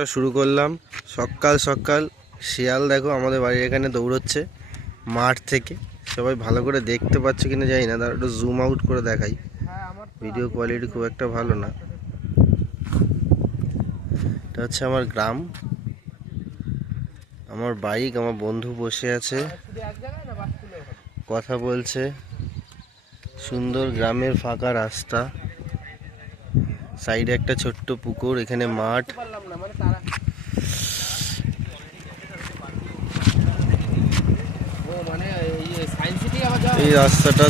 ব্লগটা শুরু করলাম সকাল সকাল। শিয়াল দেখো আমাদের বাড়ির এখানে দৌড়চ্ছে মাঠ থেকে। সবাই ভালো করে দেখতে পাচ্ছে কিনা জানি না, তার একটু জুম আউট করে দেখাই। ভিডিও কোয়ালিটি খুব একটা ভালো না। এটা হচ্ছে আমার গ্রাম, আমার বাইক, আমার বন্ধু বসে আছে কথা বলছে। সুন্দর গ্রামের ফাঁকা রাস্তা, সাইডে একটা ছোট্ট পুকুর, এখানে মাঠ। এই রাস্তাটা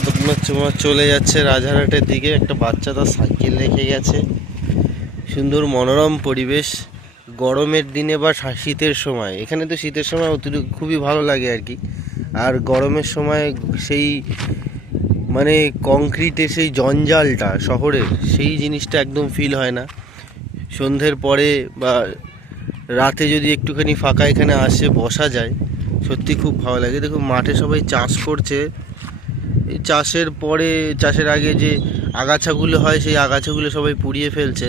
তোমার চলে যাচ্ছে রাজারহাটের দিকে। একটা বাচ্চা তার সাইকেল রেখে গেছে। সুন্দর মনোরম পরিবেশ গরমের দিনে বা শীতের সময়। এখানে তো শীতের সময় অতিরিক্ত খুবই ভালো লাগে আর কি। আর গরমের সময় সেই মানে কংক্রিটের সেই জঞ্জালটা শহরের, সেই জিনিসটা একদম ফিল হয় না। সন্ধ্যের পরে বা রাতে যদি একটুখানি ফাঁকা এখানে আসে বসা যায়, সত্যি খুব ভালো লাগে। দেখুন মাঠে সবাই চাষ করছে। এই চাষের পরে, চাষের আগে যে আগাছাগুলো হয়, সেই আগাছাগুলো সবাই পুড়িয়ে ফেলছে।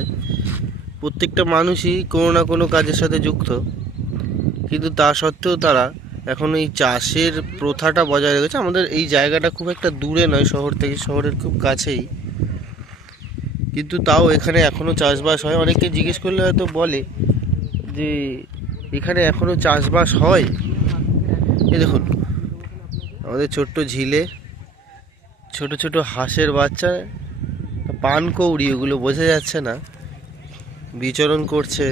প্রত্যেকটা মানুষই কোনো না কোনো কাজের সাথে যুক্ত, কিন্তু তা সত্ত্বেও তারা এখন এই চাষের প্রথাটা বজায় রেখেছে। আমাদের এই জায়গাটা খুব একটা দূরে নয় শহর থেকে, শহরের খুব কাছেই, কিন্তু তাও এখানে এখনও চাষবাস হয়। অনেকে জিজ্ঞেস করলে হয়তো বলে যে এখানে এখনও চাষবাস হয়। এই দেখুন আমাদের ছোট্ট ঝিলে ছোট ছোট হাঁসের বাচ্চা, পানকৌড়ি, ওগুলো বোঝা যাচ্ছে না, বিচরণ করছে।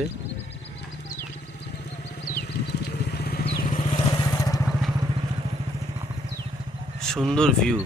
সুন্দর ভিউ।